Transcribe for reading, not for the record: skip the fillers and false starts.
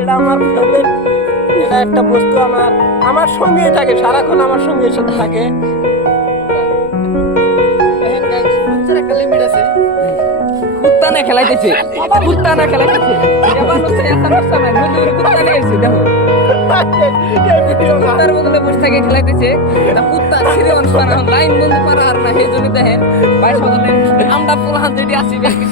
এটা আমার ফেভারিট, এটা একটা বস্তু আমার সঙ্গেই থাকে, সারাক্ষণ আমার সঙ্গের সাথে থাকে। কুত্তা না খেলাইতেছে, কুত্তা না খেলাইতেছে, এবার হচ্ছে এসা নষ্ট নাই, মধ্যে কুত্তা নিয়ে এসে দেখো কুত্তার বদলে বসে থেকে খেলাইতেছে। তা কুত্তা ছিঁড়ে মানুষ পারা লাইন বন্ধ করা আর না, সেই জন্য দেখেন ভাই সকলের আমরা পোলাহান যেটি আছি বেশি